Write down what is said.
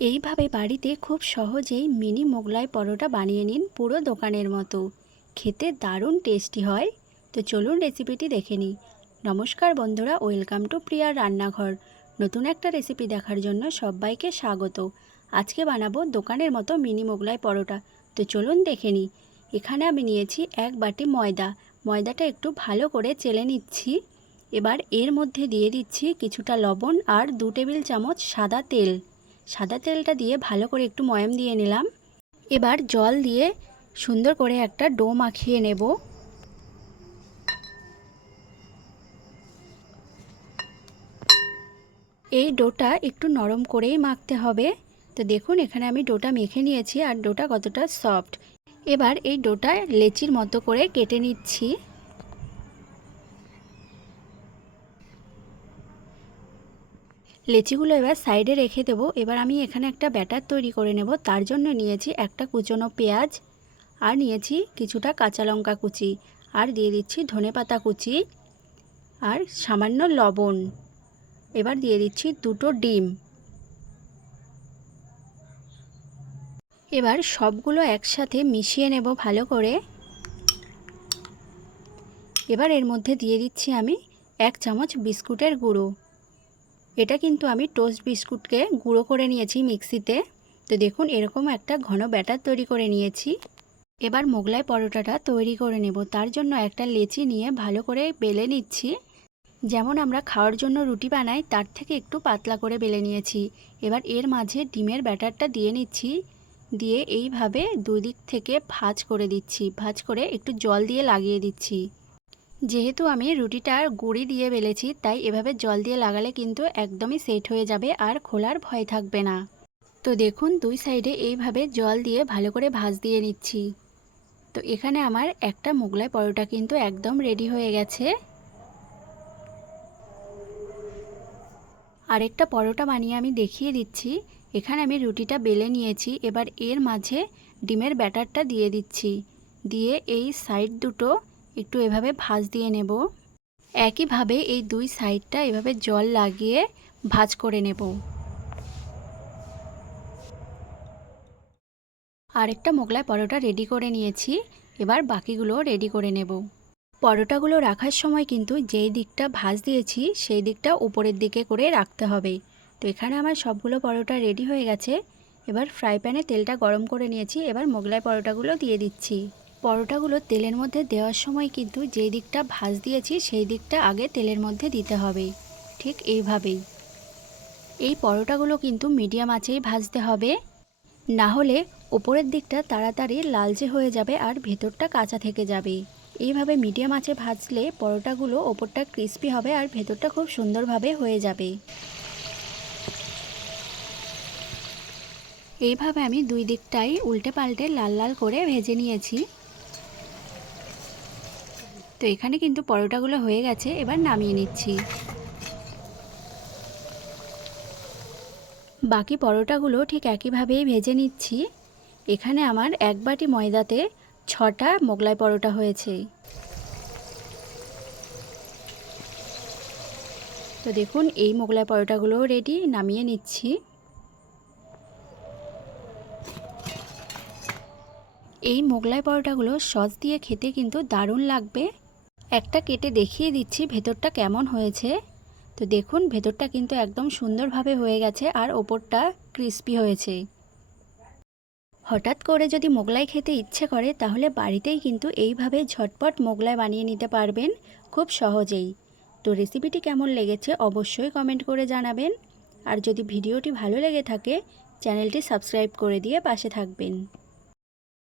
এইভাবে বাড়িতে খুব সহজেই মিনি মোগলাই পরোটা বানিয়ে নিন পুরো দোকানের মতো। খেতে দারুণ টেস্টি হয়। তো চলুন রেসিপিটি দেখে নিই। নমস্কার বন্ধুরা, ওয়েলকাম টু প্রিয়ার রান্নাঘর। নতুন একটা রেসিপি দেখার জন্য সবাইকে স্বাগত। আজকে বানাবো দোকানের মতো মিনি মোগলাই পরোটা। তো চলুন দেখে নিই। এখানে আমি নিয়েছি এক বাটি ময়দা। ময়দাটা একটু ভালো করে চেলে নিচ্ছি। এবার এর মধ্যে দিয়ে দিচ্ছি কিছুটা লবণ আর দু টেবিল চামচ সাদা তেল। সাদা তেলটা দিয়ে ভালো করে একটু ময়াম দিয়ে নিলাম। এবার জল দিয়ে সুন্দর করে একটা ডো মাখিয়ে নেব। এই ডোটা একটু নরম করেই মাখতে হবে। তো দেখুন, এখানে আমি ডোটা মেখে নিয়েছি আর ডোটা কতটা সফট। এবার এই ডোটা লেচির মতো করে কেটে নিচ্ছি। লেচিগুলো এবার সাইডে রেখে দেবো। এবার আমি এখানে একটা ব্যাটার তৈরি করে নেব। তার জন্য নিয়েছি একটা কুচনো পেঁয়াজ আর নিয়েছি কিছুটা কাঁচা লঙ্কা কুচি আর দিয়ে দিচ্ছি ধনে পাতা কুচি আর সামান্য লবণ। এবার দিয়ে দিচ্ছি দুটো ডিম। এবার সবগুলো একসাথে মিশিয়ে নেব ভালো করে। এবার এর মধ্যে দিয়ে দিচ্ছি আমি এক চামচ বিস্কুটের গুঁড়ো। এটা কিন্তু আমি টোস্ট বিস্কুটকে গুঁড়ো করে নিয়েছি মিক্সিতে। তো দেখুন, এরকম একটা ঘন ব্যাটার তৈরি করে নিয়েছি। এবার মোগলাই পরোটাটা তৈরি করে নেব। তার জন্য একটা লেচি নিয়ে ভালো করে বেলে নিচ্ছি। যেমন আমরা খাওয়ার জন্য রুটি বানাই, তার থেকে একটু পাতলা করে বেলে নিয়েছি। এবার এর মাঝে ডিমের ব্যাটারটা দিয়ে নিচ্ছি। দিয়ে এইভাবে দুই দিক থেকে ভাজ করে দিচ্ছি। ভাজ করে একটু জল দিয়ে লাগিয়ে দিচ্ছি। যেহেতু আমি রুটিটার গুঁড়ি দিয়ে বেলেছি, তাই এভাবে জল দিয়ে লাগালে কিন্তু একদমই সেট হয়ে যাবে আর খোলার ভয় থাকবে না। তো দেখুন, দুই সাইডে এইভাবে জল দিয়ে ভালো করে ভাজ দিয়ে নিচ্ছি। তো এখানে আমার একটা মোগলাই পরোটা কিন্তু একদম রেডি হয়ে গেছে। আরেকটা পরোটা বানিয়ে আমি দেখিয়ে দিচ্ছি। এখানে আমি রুটিটা বেলে নিয়েছি, এবার এর মাঝে ডিমের ব্যাটারটা দিয়ে দিচ্ছি। দিয়ে এই সাইড দুটো একটু এভাবে ভাজ দিয়ে নেব। একইভাবে এই দুই সাইডটা এভাবে জল লাগিয়ে ভাজ করে নেব। আরেকটা মোগলাই পরোটা রেডি করে নিয়েছি, এবার বাকিগুলো রেডি করে নেব। পরোটাগুলো রাখার সময় কিন্তু যেই দিকটা ভাজ দিয়েছি, সেই দিকটা উপরের দিকে করে রাখতে হবে। তো এখানে আমার সবগুলো পরোটা রেডি হয়ে গেছে। এবার ফ্রাই প্যানে তেলটা গরম করে নিয়েছি, এবার মোগলাই পরোটাগুলো দিয়ে দিচ্ছি। পরোটাগুলো তেলের মধ্যে দেওয়ার সময় কিন্তু যেই দিকটা ভাজ দিয়েছি, সেই দিকটা আগে তেলের মধ্যে দিতে হবে। ঠিক এইভাবেই। এই পরোটাগুলো কিন্তু মিডিয়াম আঁচেই ভাজতে হবে। না হলে ওপরের দিকটা তাড়াতাড়ি লালচে হয়ে যাবে আর ভেতরটা কাঁচা থেকে যাবে। এইভাবে মিডিয়াম আঁচে ভাজলে পরোটাগুলো ওপরটা ক্রিস্পি হবে আর ভেতরটা খুব সুন্দরভাবে হয়ে যাবে। এইভাবে আমি দুই দিকটাই উল্টে পাল্টে লাল লাল করে ভেজে নিয়েছি। তো এখানে কিন্তু পরোটাগুলো হয়ে গেছে, এবার নামিয়ে নিচ্ছি। বাকি পরোটাগুলো ঠিক একইভাবেই ভেজে নিচ্ছি। এখানে আমার এক বাটি ময়দাতে ছটা মোগলাই পরোটা হয়েছে। তো দেখুন, এই মোগলাই পরোটাগুলো রেডি নামিয়ে নিচ্ছি। এই মোগলাই পরোটাগুলো সস দিয়ে খেতে কিন্তু দারুণ লাগবে। একটা কেটে দেখিয়ে দিচ্ছি ভেতরটা কেমন হয়েছে। তো দেখুন, ভেতরটা কিন্তু একদম সুন্দরভাবে হয়ে গেছে আর ওপরটা ক্রিস্পি হয়েছে। হঠাৎ করে যদি মোগলাই খেতে ইচ্ছে করে, তাহলে বাড়িতেই কিন্তু এইভাবে ঝটপট মোগলাই বানিয়ে নিতে পারবেন খুব সহজেই। তো রেসিপিটি কেমন লেগেছে অবশ্যই কমেন্ট করে জানাবেন। আর যদি ভিডিওটি ভালো লেগে থাকে, চ্যানেলটি সাবস্ক্রাইব করে দিয়ে পাশে থাকবেন।